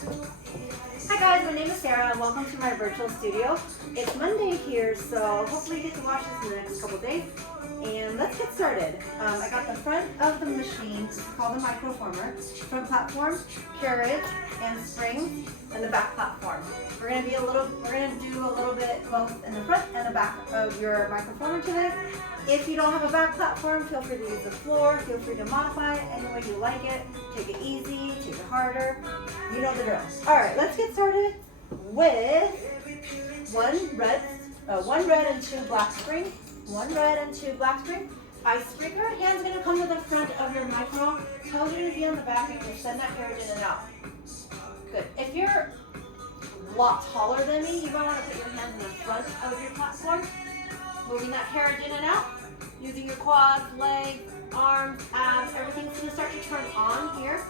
Hi guys, my name is Sarah and welcome to my virtual studio. It's Monday here, so hopefully you get to watch this in the next couple days. And let's get started. I got the front of the machine, it's called the microformer, front platform, carriage, and springs, and the back platform. We're gonna do a little bit both in the front and the back of your microformer today. If you don't have a back platform, feel free to use the floor, feel free to modify it any way you like it. Take it easy, take it harder, you know the drill. All right, let's get started with one red and two black spring. One red and two black spring. Icebreaker. Hands gonna come to the front of your micro. Toes are gonna be on the back, and you send that carriage in and out. Good. If you're a lot taller than me, you're gonna want to put your hands in the front of your platform, moving that carriage in and out, using your quads, legs, arms, abs. Everything's gonna start to turn on here.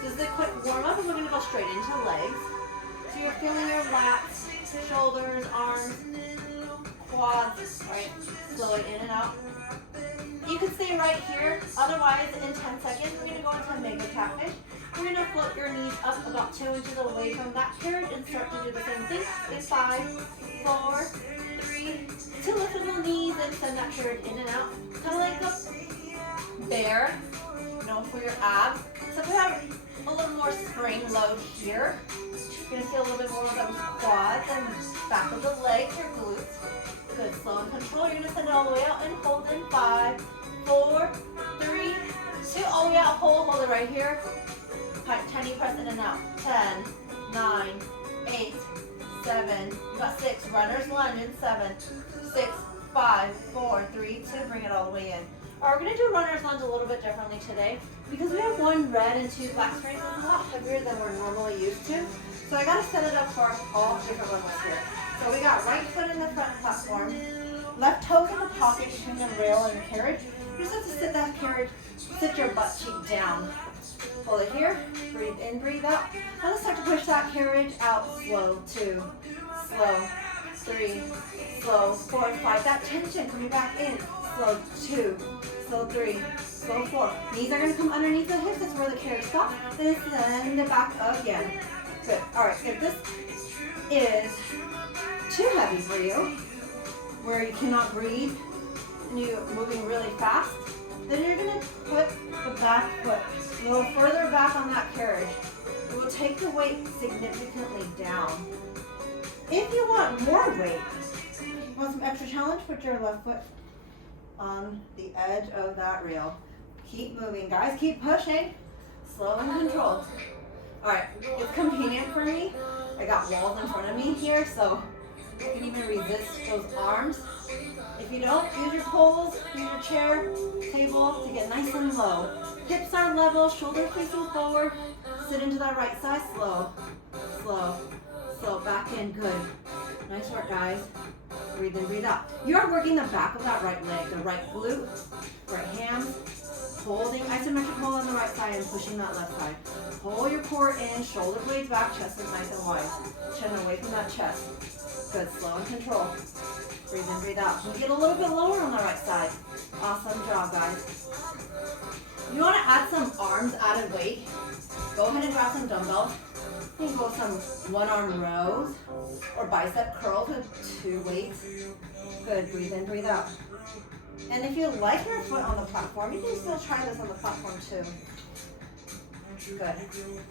This is a quick warm up, and we're gonna go straight into legs. So you're feeling your lats, shoulders, arms, quads, right? Slow it in and out. You can stay right here. Otherwise, in 10 seconds, we're going to go into a mega catfish. We're going to float your knees up about 2 inches away from that carriage and start to do the same thing. In 5, 4, 3, 2, lift little knees and send that carriage in and out. Kind of like a bear, for your abs. So if we have a little more spring load here, you're going to feel a little bit more of those quads and back of the legs, your glutes. Good, slow and control. You're going to send it all the way out and hold in 5, 4, 3, 2, all the way out. Hold it right here. Tiny press in and out. 10, 9, 8, 7. You got 6. Runner's lunge in 7, 6, 5, 4, 3, 2. Bring it all the way in. All right, we're going to do runner's lunge a little bit differently today. Because we have one red and two black springs, it's a lot heavier than we're normally used to. So I got to set it up for all different levels here. So we got right foot in the front platform, left toes in the pocket between the rail and the carriage. You just have to sit that carriage, sit your butt cheek down. Hold it here, breathe in, breathe out. Now let's start to push that carriage out. Slow, 2, slow, 3, slow, 4, 5. That tension coming back in. Slow, 2, slow, 3, slow, 4. Knees are going to come underneath the hips. That's where the carriage stops. Then send it back again. Good. All right, if this is too heavy for you, where you cannot breathe and you're moving really fast, then you're going to put the back foot a little further back on that carriage. It will take the weight significantly down. If you want more weight, want some extra challenge, put your left foot on the edge of that rail. Keep moving, guys. Keep pushing. Slow and controlled. All right, it's convenient for me. I got walls in front of me here, so you can even resist those arms. If you don't, use your poles, use your chair, table to get nice and low. Hips are level, shoulders facing forward. Sit into that right side, slow, slow, slow, back in, good. Nice work, guys. Breathe in, breathe out. You are working the back of that right leg, the right glute, right ham, holding isometric hold on the right side and pushing that left side. Pull your core in, shoulder blades back, chest is nice and wide. Chin away from that chest. Good, slow and control. Breathe in, breathe out. Can you get a little bit lower on the right side? Awesome job, guys. You want to add some arms added weight? Go ahead and grab some dumbbells. You can go some one-arm rows or bicep curls with 2 weights. Good, breathe in, breathe out. And if you like your foot on the platform, you can still try this on the platform too. Good.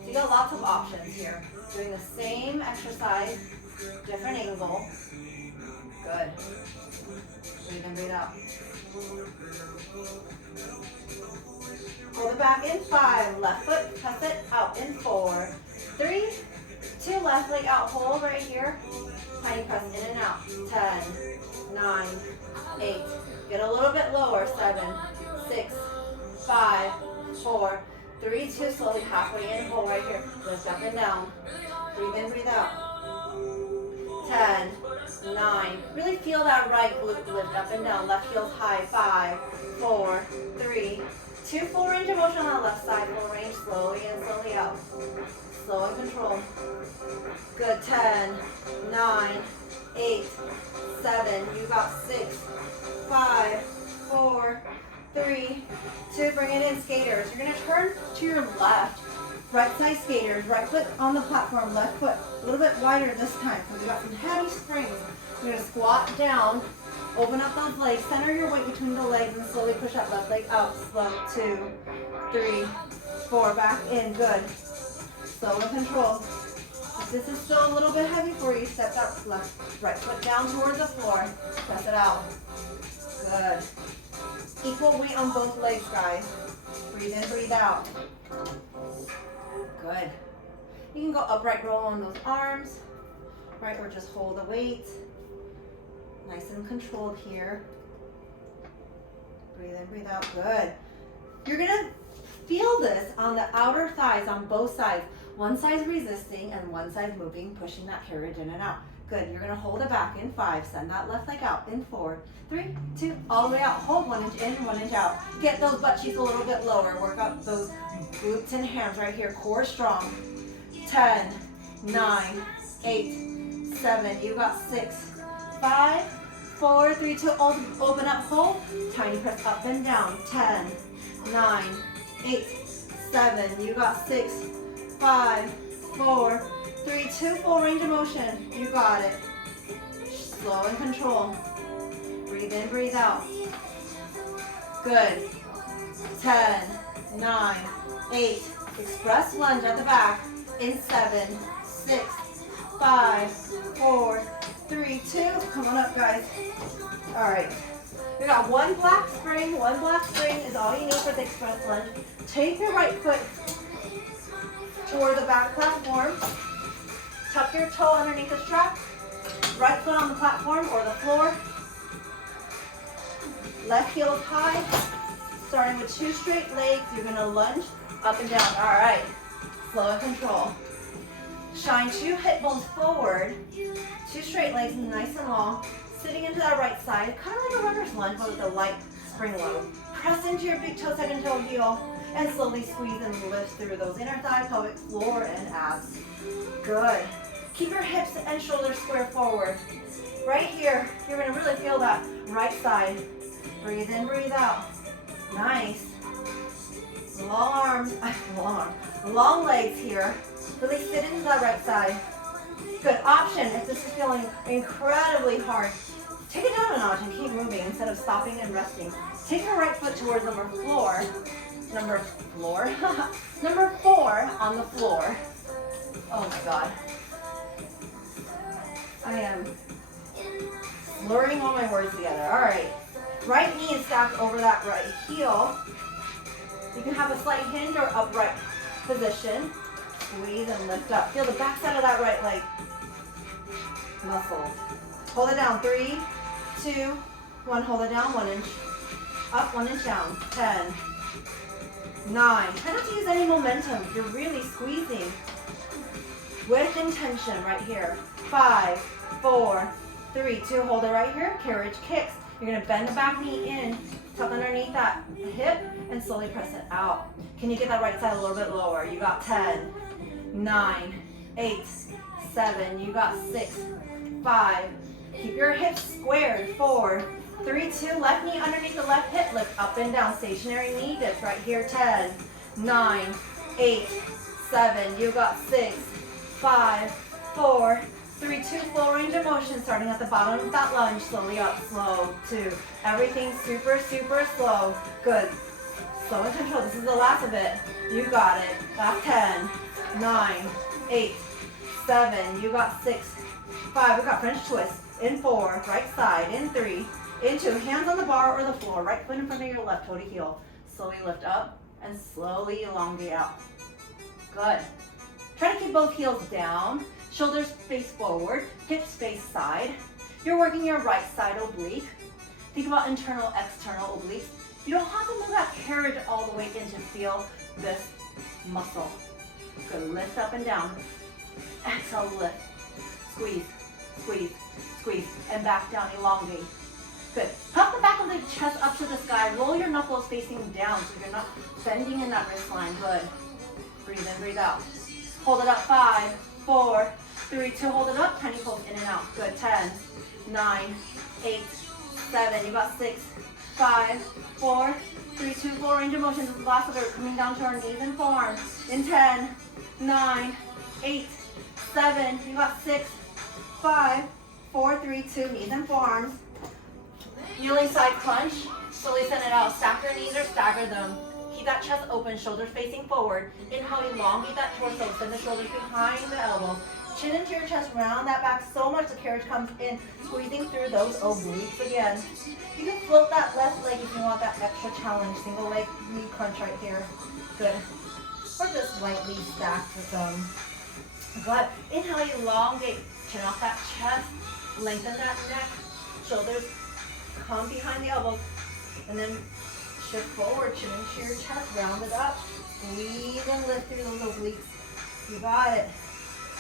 You got lots of options here. Doing the same exercise, different angle. Good. Breathe in, breathe out. Hold it back in 5. Left foot, press it out in 4, 3, 2. Left leg out, hold right here. Tiny press in and out. 10, 9, 8. Get a little bit lower. 7, 6, 5, 4, 3, 2. Slowly halfway in, hold right here. Lift up and down. Breathe in, breathe out. 10, 9. Really feel that right glute lift up and down. Left heel's high. 5, 4, 3, 2. Full range of motion on the left side. Full range, slowly in, slowly out. Slow and control. Good. 10, 9, 8, 7. You got 6, 5, 4, 3, 2. Bring it in, skaters. You're going to turn to your left Right side skaters, right foot on the platform, left foot a little bit wider this time. So we got some heavy springs. You're gonna squat down, open up those legs, center your weight between the legs and slowly push that left leg out. Slow, 2, 3, 4, back in, good. Slow and control. If this is still a little bit heavy for you, step that right foot down towards the floor, press it out. Good. Equal weight on both legs, guys. Breathe in, breathe out. Good. You can go upright roll on those arms, right, or just hold the weight. Nice and controlled here. Breathe in, breathe out, good. You're gonna feel this on the outer thighs on both sides. One side's resisting and one side's moving, pushing that carriage in and out. Good, you're gonna hold it back in 5, send that left leg out in 4, 3, 2, all the way out. Hold 1 inch in, 1 inch out. Get those butt cheeks a little bit lower. Work out those glutes and hams right here, core strong. 10, 9, 8, 7, you got 6, 5, 4, 3, 2, open up, hold. Tiny press up and down. 10, 9, 8, 7, you got 6, 5, 4, 3, 2, full range of motion. You got it. Slow and control. Breathe in, breathe out. Good. 10, 9, 8. Express lunge at the back. In 7, 6, 5, 4, 3, 2. Come on up, guys. All right. We got one black spring. One black spring is all you need for the express lunge. Take your right foot toward the back platform. Tuck your toe underneath the strap. Right foot on the platform or the floor. Left heel is high. Starting with 2 straight legs, you're gonna lunge up and down. All right. Slow and control. Shine 2 hip bones forward. 2 straight legs, nice and long. Sitting into that right side, kind of like a runner's lunge, but with a light spring load. Press into your big toe, second toe, heel, and slowly squeeze and lift through those inner thigh, pelvic floor, and abs. Good. Keep your hips and shoulders square forward. Right here, you're gonna really feel that right side. Breathe in, breathe out. Nice. Long legs here. Really sit into that right side. Good option if this is feeling incredibly hard. Take it down a notch and keep moving instead of stopping and resting. Take your right foot towards number 4 on the floor. Oh my God. I am slurring all my words together. All right. Right knee is stacked over that right heel. You can have a slight hinge or upright position. Squeeze and lift up. Feel the back side of that right leg. Muscles. Hold it down. 3, 2, 1. Hold it down. 1 inch up, 1 inch down. 10, 9. Try not to use any momentum. You're really squeezing with intention right here. 5, 4, 3, 2. Hold it right here. Carriage kicks. You're gonna bend the back knee in, tuck underneath that hip, and slowly press it out. Can you get that right side a little bit lower? You got 10, 9, 8, 7. You got 6, 5. Keep your hips squared. 4, 3, 2. Left knee underneath the left hip. Lift up and down. Stationary knee dips right here. 10, 9, 8, 7. You got 6, 5, 4, 3, 2. Full range of motion. Starting at the bottom of that lunge. Slowly up. Slow. 2. Everything super, super slow. Good. Slow and control. This is the last of it. You got it. Last 10, 9, 8, 7. You got 6, 5. We got French twist. In 4. Right side. In 3. In 2. Hands on the bar or the floor. Right foot in front of your left toe to heel. Slowly lift up and slowly elongate out. Good. Try to keep both heels down. Shoulders face forward. Hips face side. You're working your right side oblique. Think about internal, external obliques. You don't have to move that carriage all the way in to feel this muscle. Good. Lift up and down. Exhale, lift. Squeeze, squeeze, squeeze. And back down, elongate. Good. Puff the back of the chest up to the sky. Roll your knuckles facing down so you're not bending in that wrist line. Good. Breathe in, breathe out. Hold it up. 5, 4, 3, 2. Hold it up. Tiny pulse in and out. Good. 10, 9, 8, 7. You got 6, 5, 4, 3, 2. Full range of motion. This is the last of it. Coming down to our knees and forearms. In 10, 9, 8, 7, you got 6, 5, 4, 3, 2, knees and forearms. Kneeling side crunch, slowly send it out. Stack your knees or stagger them. Keep that chest open, shoulders facing forward. Inhale, elongate that torso, send the shoulders behind the elbows. Chin into your chest, round that back so much the carriage comes in, squeezing through those obliques again. You can float that left leg if you want that extra challenge. Single leg knee crunch right here. Good. Or just lightly stacked with them. But inhale, elongate, chin off that chest, lengthen that neck, shoulders come behind the elbows, and then shift forward, chin into your chest, round it up, squeeze and lift through those obliques. You got it.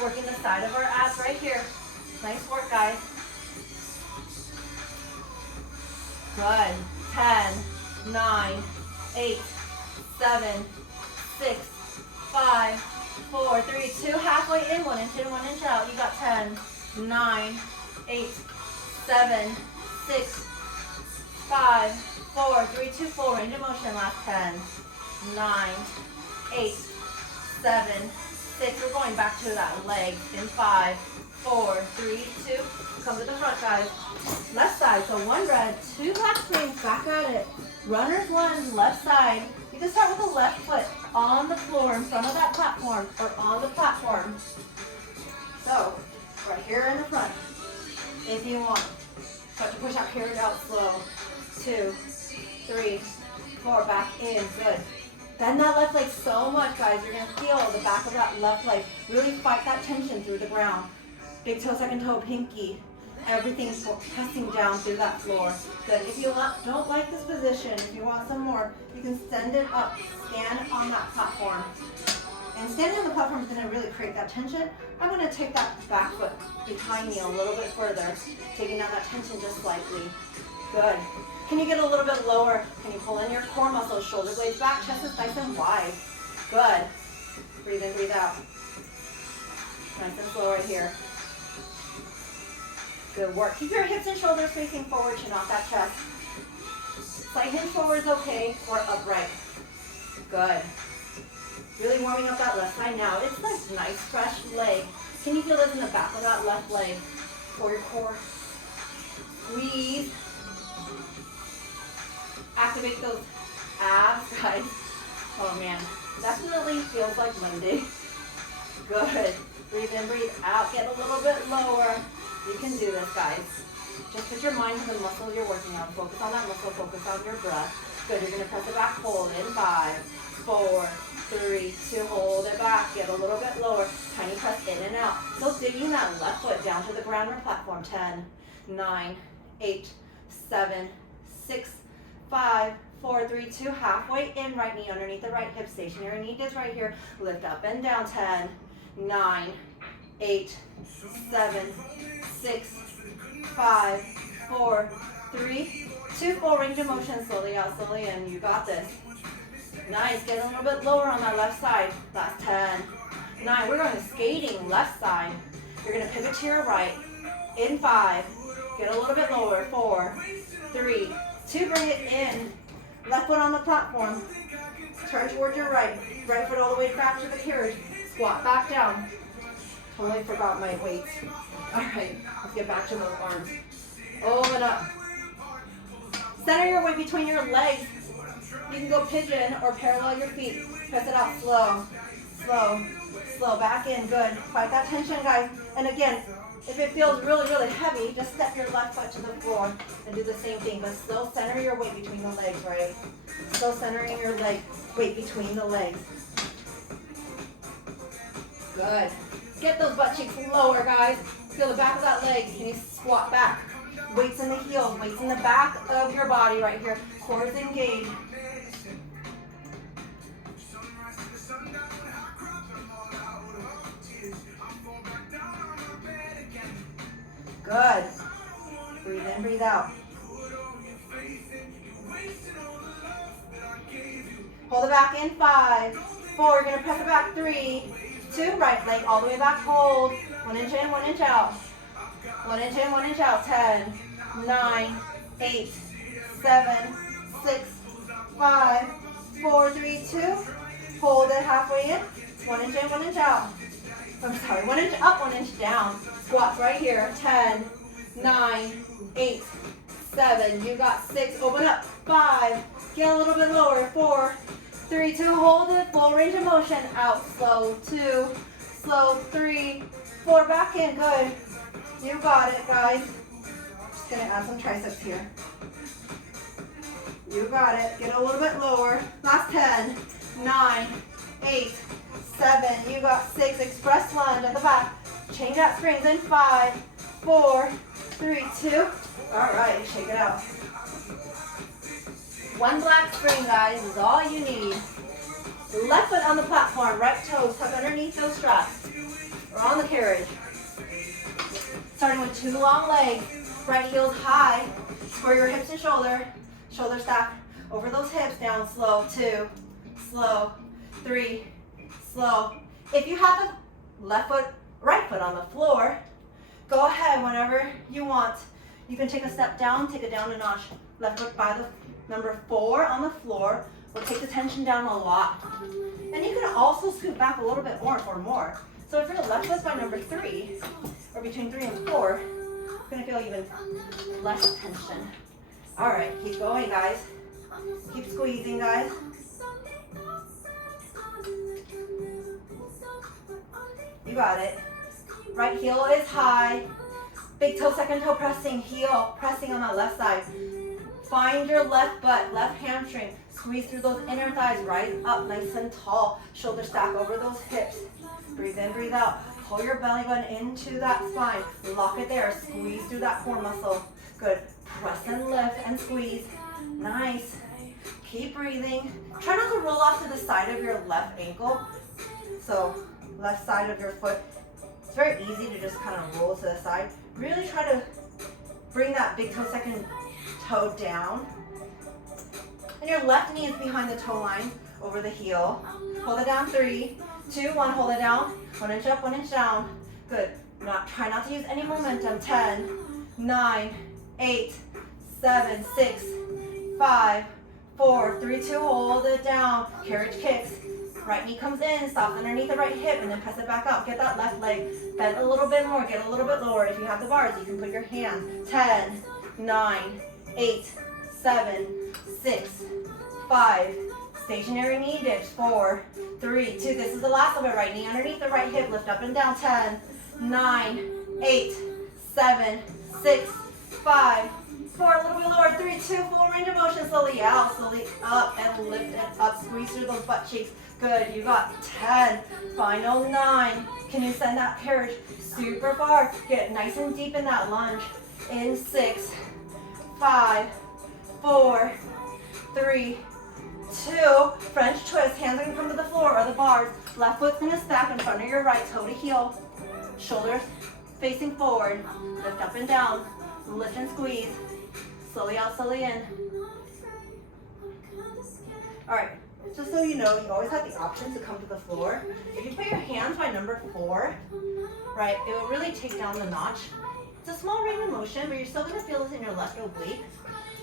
Working the side of our abs right here. Nice work, guys. Good. 10, 9, 8, 7, 6, 5, 4, 3, 2, halfway in, 1 inch in, 1 inch out. You got 10, 9, 8, 7, 6, 5, 4, 3, 2, full range of motion. Last 10, 9, 8, 7, 6. We're going back to that leg in 5, 4, 3, 2. Come to the front, guys. Left side. So 1 red, 2 black swings. Back at it. Runner's lunge, left side. You can start with the left foot on the floor in front of that platform or on the platform. So right here in the front, if you want. Start to push that carriage out slow. 2, 3, 4. Back in. Good. Bend that left leg so much, guys. You're going to feel the back of that left leg. Really fight that tension through the ground. Big toe, second toe, pinky. Everything's pressing down through that floor. Good. If you don't like this position, if you want some more, you can send it up. Stand on that platform. And standing on the platform is going to really create that tension. I'm going to take that back foot behind me a little bit further, taking down that tension just slightly. Good. Can you get a little bit lower? Can you pull in your core muscles, shoulder blades back, chest is nice and wide. Good. Breathe in, breathe out. Nice and slow right here. Good work. Keep your hips and shoulders facing forward, chin off that chest. Slight hinge forward is okay, or upright. Good. Really warming up that left side now. It's like nice, fresh leg. Can you feel this in the back of that left leg? For your core. Squeeze. Activate those abs, guys. Oh man, definitely feels like Monday. Good. Breathe in, breathe out. Get a little bit lower. You can do this, guys. Just put your mind to the muscle you're working on. Focus on that muscle. Focus on your breath. Good. You're going to press it back. Hold in. 5, 4, 3, 2. Hold it back. Get a little bit lower. Tiny press in and out. So digging that left foot down to the ground or platform. 10, 9, 8, 7, 6, 5, 4, 3, 2, halfway in, right knee underneath the right hip, stationary knee is right here, lift up and down, 10, 9, 8, 7, 6, 5, 4, 3, 2, full range of motion, slowly out, slowly in, you got this. Nice, get a little bit lower on that left side, last 10, 9, we're going skating left side, you're going to pivot to your right, in 5, get a little bit lower, 4, 3, 2, bring it in. Left foot on the platform. Turn towards your right. Right foot all the way back to the carriage. Squat back down. Totally forgot my weights. All right, let's get back to those arms. Open up. Center your weight between your legs. You can go pigeon or parallel your feet. Press it out slow. Slow. Slow. Back in. Good. Fight that tension, guys. And again, if it feels really, really heavy, just step your left foot to the floor and do the same thing, but still center your weight between the legs, right? Still centering your weight between the legs. Good. Get those butt cheeks lower, guys. Feel the back of that leg. Can you squat back? Weights in the heels, weights in the back of your body right here. Core is engaged. Good. Breathe in, breathe out. Hold it back in 5, 4. You're going to press it back 3, 2. Right leg all the way back. Hold. 1 inch in, 1 inch out. 1 inch in, 1 inch out. 10, 9, 8, 7, 6, 5, 4, 3, 2. Hold it halfway in. 1 inch in, 1 inch out. I'm sorry, 1 inch up, 1 inch down. Squats right here. 10, 9, 8, 7. You got 6. Open up. 5. Get a little bit lower. 4, 3, 2. Hold it. Full range of motion. Out. Slow. 2. Slow. 3, 4. Back in. Good. You got it, guys. Just gonna add some triceps here. You got it. Get a little bit lower. Last 10, 9, 8, 7. You got 6. Express lunge at the back. Change that springs in 5, 4, 3, 2. All right, shake it out. 1 black spring, guys, is all you need. Left foot on the platform, right toes tuck underneath those straps. Or on the carriage. Starting with 2 long legs. Right heels high. Square your hips and shoulder. Shoulder stack over those hips. Down slow. 2. Slow. 3. Slow. If you have the left foot, right foot on the floor, go ahead whenever you want. You can take a step down, take it down a notch. Left foot by the number 4 on the floor will take the tension down a lot. And you can also scoot back a little bit more or more. So if you're left foot by number 3, or between 3 and 4, you're gonna feel even less tension. All right, keep going, guys. Keep squeezing, guys. You got it. Right heel is high. Big toe, second toe pressing, heel pressing on that left side. Find your left butt, left hamstring. Squeeze through those inner thighs, rise up nice and tall. Shoulder stack over those hips. Breathe in, breathe out. Pull your belly button into that spine. Lock it there. Squeeze through that core muscle. Good. Press and lift and squeeze. Nice. Keep breathing. Try not to roll off to the side of your left ankle. So, left side of your foot. It's very easy to just kind of roll to the side. Really try to bring that big toe, second toe down. And your left knee is behind the toe line, over the heel. Hold it down. 3, 2, 1. Hold it down. 1 inch up, 1 inch down. Good. Try not to use any momentum. 10, 9, 8, 7, 6, 5, 4, 3, 2. Hold it down. Carriage kicks. Right knee comes in, stops underneath the right hip, and then press it back out. Get that left leg bent a little bit more, get a little bit lower. If you have the bars, you can put your hand. 10, 9, 8, 7, 6, 5. Stationary knee dips. 4, 3, 2. This is the last of it. Right knee underneath the right hip, lift up and down. 10, 9, 8, 7, 6, 5, 4. A little bit lower. 3, 2. Full range of motion. Slowly out, slowly up, and lift it up. Squeeze through those butt cheeks. Good, you got 10, final 9. Can you send that carriage super far? Get nice and deep in that lunge. In 6, 5, 4, 3, 2. French twist, hands are gonna come to the floor or the bars. Left foot's gonna stack in front of your right, toe to heel. Shoulders facing forward, lift up and down, lift and squeeze. Slowly out, slowly in. All right. Just so you know, you always have the option to come to the floor. If you put your hands by number 4, right, it will really take down the notch. It's a small range of motion, but you're still gonna feel this in your left oblique.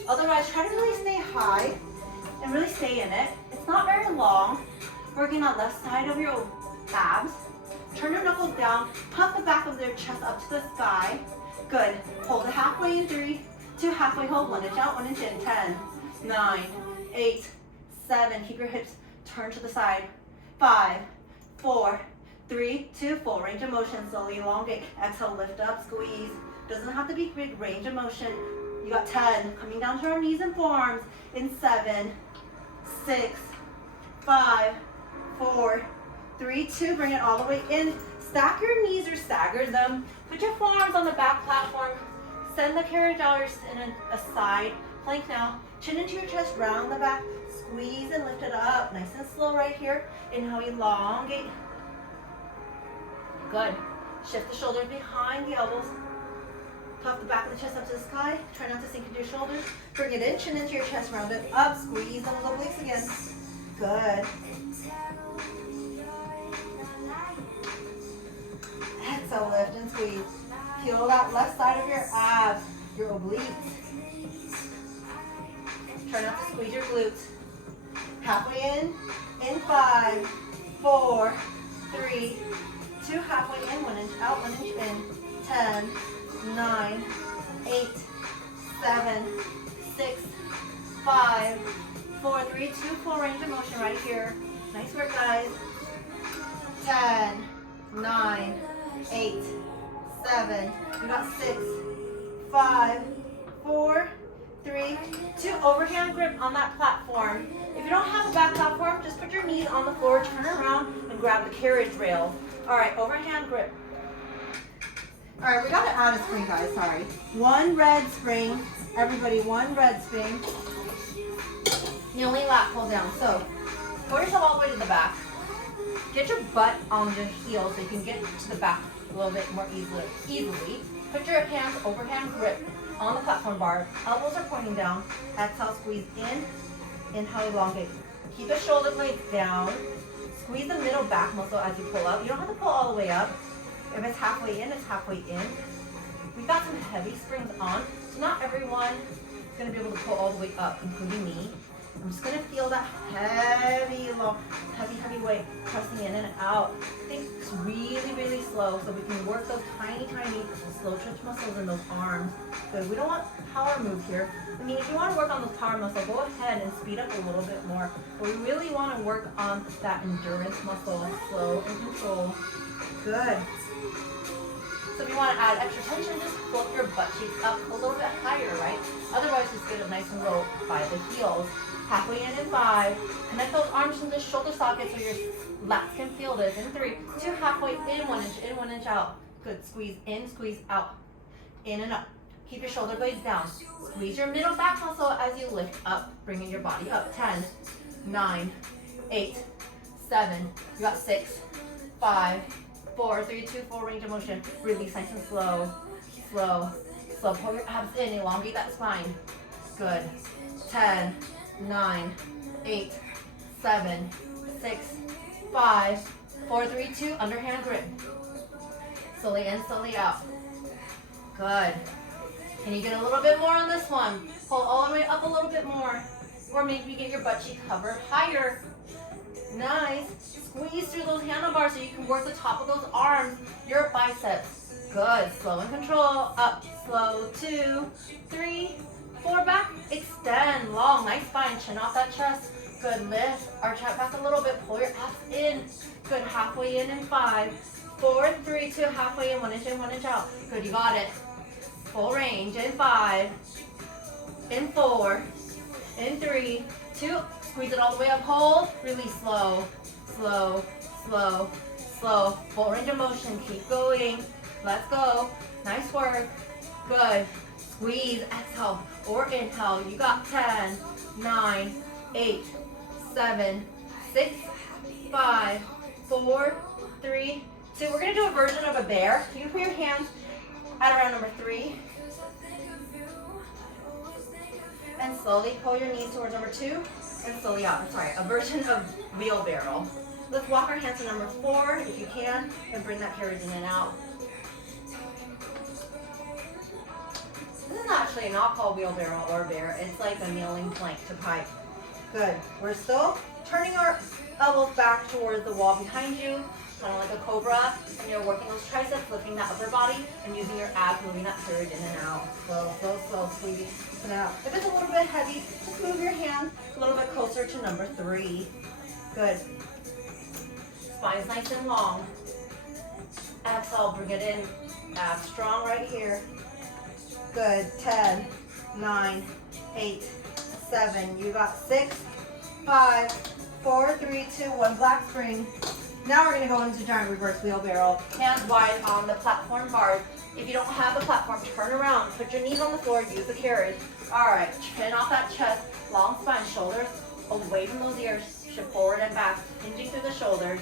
Otherwise, try to really stay high and really stay in it. It's not very long. Working on left side of your abs. Turn your knuckles down, puff the back of their chest up to the sky. Good. Hold it halfway in 3, 2, halfway hold, 1 inch out, 1 inch in. 10, 9, 8, 7. Keep your hips turned to the side. 5, 4, 3, 2. Full range of motion. Slowly elongate. Exhale, lift up, squeeze. Doesn't have to be big range of motion. You got 10. Coming down to our knees and forearms. In 7, 6, 5, 4, 3, 2. Bring it all the way in. Stack your knees or stagger them. Put your forearms on the back platform. Send the carriage hours in a side plank now. Chin into your chest, round the back. Squeeze and lift it up. Nice and slow right here. Inhale, elongate. Good. Shift the shoulders behind the elbows. Puff the back of the chest up to the sky. Try not to sink into your shoulders. Bring it in, chin into your chest, round it up. Squeeze those obliques again. Good. Exhale, lift and squeeze. Peel that left side of your abs, your obliques. Try not to squeeze your glutes. Halfway in 5, 4, 3, 2 halfway in, 1 inch out, 1 inch in, 10, 9, 8, 7, 6, 5, 4, 3, 2, full range of motion right here. Nice work, guys. 10, 9, 8, 7, we got 6, 5, 4, 3, 2, overhand grip on that platform. If you don't have a back platform, just put your knees on the floor, turn around, and grab the carriage rail. All right, overhand grip. All right, we gotta add a spring, guys, sorry. 1 red spring, everybody, 1 red spring. The only lat pull down. So, pull yourself all the way to the back. Get your butt on your heels so you can get to the back a little bit more easily. Put your hands overhand grip on the platform bar. Elbows are pointing down. Exhale, squeeze in. Inhale, elongate. Keep the shoulder blades down. Squeeze the middle back muscle as you pull up. You don't have to pull all the way up. If it's halfway in, it's halfway in. We've got some heavy springs on, so not everyone is going to be able to pull all the way up, including me. I'm just going to feel that heavy weight pressing in and out. Think really slow so we can work those tiny slow twitch muscles in those arms. Good. We don't want power move here. I mean, if you want to work on those power muscles, go ahead and speed up a little bit more. But we really want to work on that endurance muscle, slow and control. Good. So if you want to add extra tension, just float your butt cheeks up a little bit higher, right? Otherwise, just get it nice and low by the heels. Halfway in 5. Connect those arms to the shoulder sockets so your lats can feel this. In 3, 2 halfway in, 1 inch in, 1 inch out. Good. Squeeze in, squeeze out. In and up. Keep your shoulder blades down. Squeeze your middle back muscle as you lift up, bringing your body up. 10, 9, 8, 7. You got 6, 5, 4, 3, 2, full range of motion. Release nice and slow. Slow. Pull your abs in. Elongate that spine. Good. 10, 9, 8, 7, 6, 5, 4, 3, 2. Underhand grip. Slowly in, slowly out. Good. Can you get a little bit more on this one? Pull all the way up a little bit more. Or maybe get your butt cheek covered higher. Nice. Squeeze through those handlebars so you can work the top of those arms, your biceps. Good. Slow and control. Up. Slow. 2, 3, 4. Back. Extend. Long. Nice spine. Chin off that chest. Good. Lift. Arch out back a little bit. Pull your abs in. Good. Halfway in 5, 4, 3, 2. Halfway in. 1 inch in, 1 inch out. Good. You got it. Full range. In 5. In 4. In 3, 2. Squeeze it all the way up. Hold. Release. Slow. Slow. Slow. Slow. Full range of motion. Keep going. Let's go. Nice work. Good. Squeeze. Exhale or inhale. You got 10, 9, 8, 7, 6, 5, 4, 3, 2. We're going to do a version of a bear. You can put your hands at around number 3. And slowly pull your knees towards number 2. And slowly out. A version of wheelbarrow. Let's walk our hands to number 4 if you can. And bring that carriage in and out. This is actually not called wheelbarrow or bear. It's like a kneeling plank to pike. Good. We're still turning our elbows back towards the wall behind you, kind of like a cobra. And you're working those triceps, lifting that upper body, and using your abs, moving that carriage in and out. Slow, slow, slow, squeeze it out. If it's a little bit heavy, just move your hands a little bit closer to number 3. Good. Spine's nice and long. Exhale, bring it in. Abs strong right here. Good. 10, 9, 8, 7. You got 6, 5, 4, 3, 2, 1. Black spring. Now we're going to go into giant reverse wheelbarrow. Hands wide on the platform bars. If you don't have the platform, turn around. Put your knees on the floor. Use the carriage. All right. Chin off that chest. Long spine. Shoulders away from those ears. Shift forward and back. Hinging through the shoulders.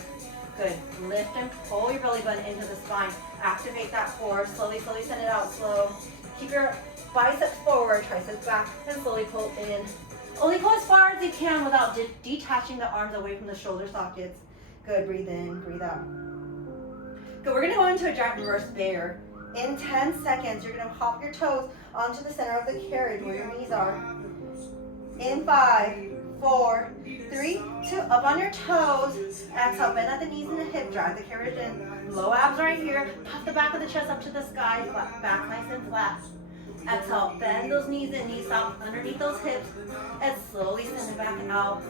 Good. Lift and pull your belly button into the spine. Activate that core. Slowly send it out. Slow. Keep your biceps forward, triceps back, and slowly pull in. Only pull as far as you can without detaching the arms away from the shoulder sockets. Good. Breathe in, breathe out. Good. We're going to go into a giant reverse bear. In 10 seconds, you're going to hop your toes onto the center of the carriage where your knees are. In 5, 4, 3, 2, up on your toes. Exhale, bend at the knees and the hip, drag the carriage in. Low abs right here. Puff the back of the chest up to the sky, flat, back nice and flat. Exhale, bend those knees in, knees soft underneath those hips, and slowly send it back out.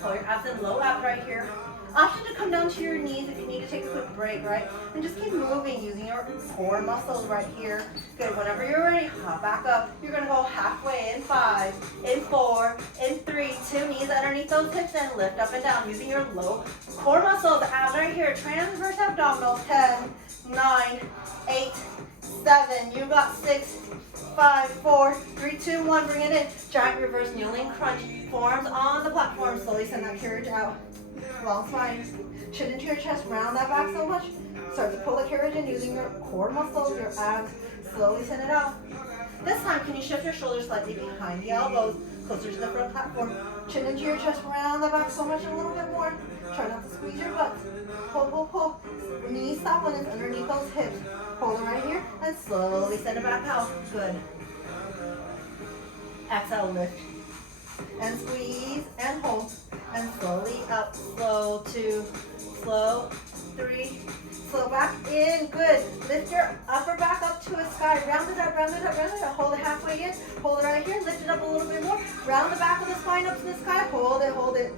Pull your abs in, low abs right here. Option to come down to your knees if you need to take a quick break, right? And just keep moving using your core muscles right here. Good, whenever you're ready, hop back up. You're gonna go halfway in 5, in 4, in 3, 2, knees underneath those hips and lift up and down using your low core muscles. Abs right here, transverse abdominals. 10, 9, 8, 7, you got 6, 5, 4, 3, 2, 1, bring it in. Giant reverse kneeling crunch. Forearms on the platform, slowly send that carriage out. Long spine, chin into your chest, round that back so much. Start to pull the carriage in using your core muscles, your abs. Slowly send it out. This time, can you shift your shoulders slightly behind the elbows, closer to the front platform. Chin into your chest, round the back so much, a little bit more. Try not to squeeze your butt. Pull, pull, pull. Knees stop when it's underneath those hips. Hold it right here and slowly send it back out. Good. Exhale, lift. And squeeze and hold. And slowly up, slow 2, slow 3, slow back in, good. Lift your upper back up to a sky, round it up, round it up, round it up. Hold it halfway in, hold it right here, lift it up a little bit more. Round the back of the spine up to the sky, hold it, hold it.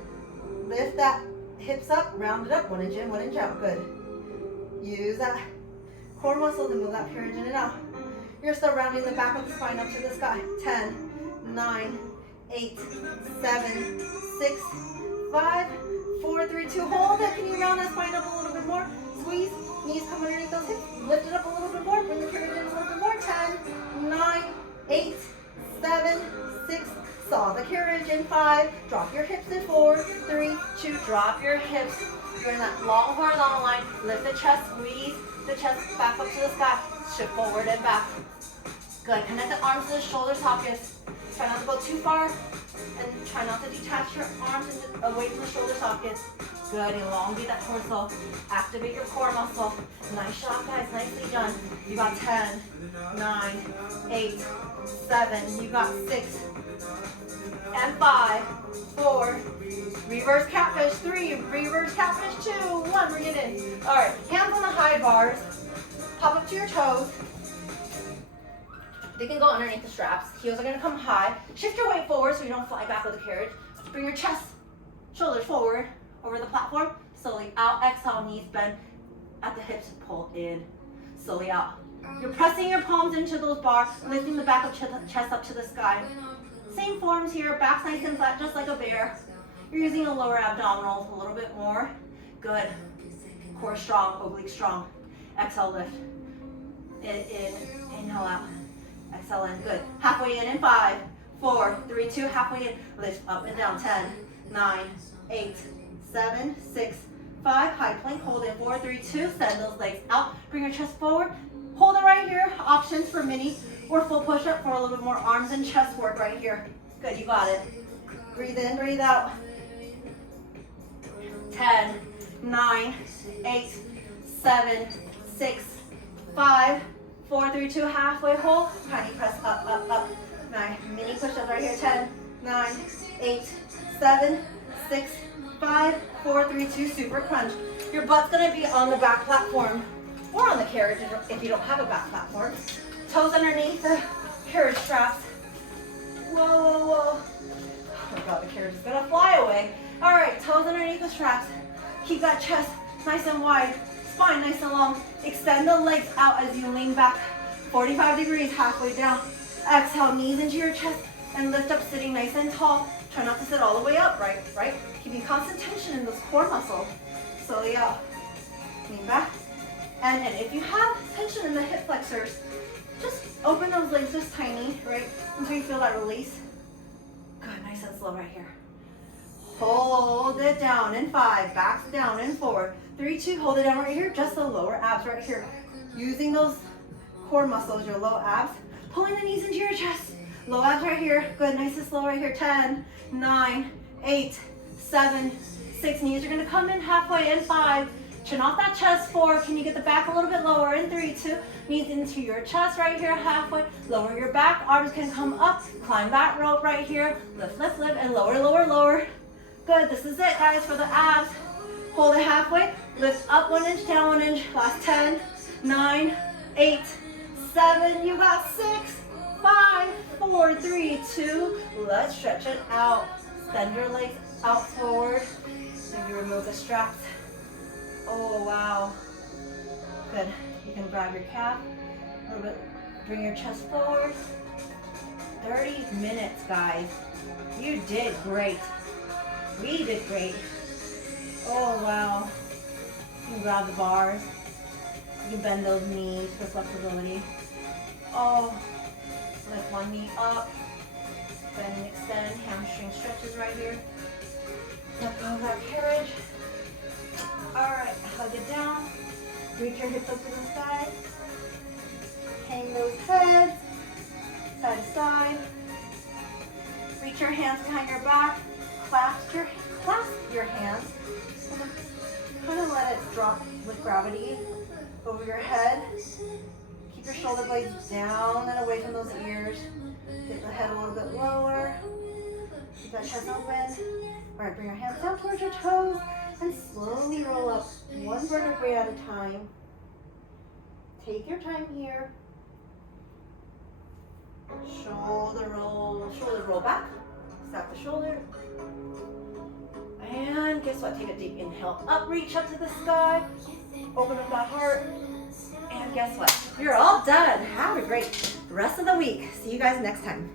Lift that hips up, round it up, 1 inch in, 1 inch out, good. Use that core muscle to move that carriage in and out. You're still rounding the back of the spine up to the sky. 10, 9, 8, 7, 6, 5, 4, 3, 2, hold it. Can you round that spine up a little bit more? Squeeze, knees come underneath those hips. Lift it up a little bit more. Bring the carriage in a little bit more. 10, 9, 8, 7, 6. Saw the carriage in 5. Drop your hips in 4, 3, 2. Drop your hips. Bring that long horizontal line. Lift the chest, squeeze the chest back up to the sky. Shift forward and back. Good. Connect the arms to the shoulder sockets. Try not to go too far and try not to detach your arms away from the shoulder sockets. Good, elongate that torso. Activate your core muscle. Nice shot, guys, nicely done. You got 10, 9, 8, 7, you got 6, and 5, 4, reverse catfish, 3, reverse catfish, 2, 1, bring it in. All right, hands on the high bars, pop up to your toes. They can go underneath the straps. Heels are gonna come high. Shift your weight forward so you don't fly back with the carriage. Bring your chest, shoulders forward over the platform. Slowly out, exhale, knees bend at the hips, pull in. Slowly out. You're pressing your palms into those bars, lifting the back of chest up to the sky. Same forms here, back nice and flat, just like a bear. You're using the lower abdominals a little bit more. Good. Core strong, oblique strong. Exhale, lift. Inhale out. Exhale in, good. Halfway in 5, 4, 3, 2, halfway in. Lift up and down, 10, 9, 8, 7, 6, 5. High plank, hold in, 4, 3, 2. Send those legs out. Bring your chest forward. Hold it right here. Options for mini or full push-up for a little bit more arms and chest work right here. Good, you got it. Breathe in, breathe out. 10, 9, 8, 7, 6, 5, 4, 3, 2, halfway hold. Tiny press up, up, up. 9, mini push-up right here. 10, 9, 8, 7, 6, 5, 4, 3, 2, super crunch. Your butt's gonna be on the back platform or on the carriage if you don't have a back platform. Toes underneath the carriage straps. Whoa, whoa, whoa. Oh my God, the carriage is gonna fly away. All right, toes underneath the straps. Keep that chest nice and wide, spine nice and long. Extend the legs out as you lean back 45 degrees, halfway down. Exhale, knees into your chest and lift up, sitting nice and tall. Try not to sit all the way up, right? Keeping constant tension in those core muscles. Slowly out, lean back. And if you have tension in the hip flexors, just open those legs just tiny, right? Until you feel that release. Good, nice and slow right here. Hold it down in 5, backs down in 4, 3, 2, hold it down right here, just the lower abs right here. Using those core muscles, your low abs, pulling the knees into your chest. Low abs right here, good, nice and slow right here. 10, 9, 8, 7, 6, knees are gonna come in halfway in 5, chin off that chest. 4, can you get the back a little bit lower in 3, 2, knees into your chest right here, halfway. Lower your back, arms can come up, climb that rope right here. Lift, lift, lift, and lower, lower, lower. Good, this is it guys for the abs. Hold it halfway, lift up 1 inch, down 1 inch. Last 10, 9, 8, 7, you got 6, 5, 4, 3, 2. Let's stretch it out. Send your legs out forward. Maybe remove the straps. Oh, wow. Good. You can grab your calf. A little bit. Bring your chest forward. 30 minutes, guys. You did great. We did great. Oh, wow. You can grab the bars. You can bend those knees for flexibility. Oh, lift one knee up. Bend and extend. Hamstring stretches right here. Let go of that carriage. All right, hug it down. Reach your hips up to the side. Hang those heads, side to side. Reach your hands behind your back. Clasp your hands. And kind of let it drop with gravity over your head. Keep your shoulder blades down and away from those ears. Get the head a little bit lower. Keep that chest open. All right, bring your hands down towards your toes and slowly roll up one vertebrae at a time. Take your time here. Shoulder roll back. Snap the shoulder. And guess what? Take a deep inhale up, reach up to the sky. Open up that heart. And guess what? You're all done. Have a great rest of the week. See you guys next time.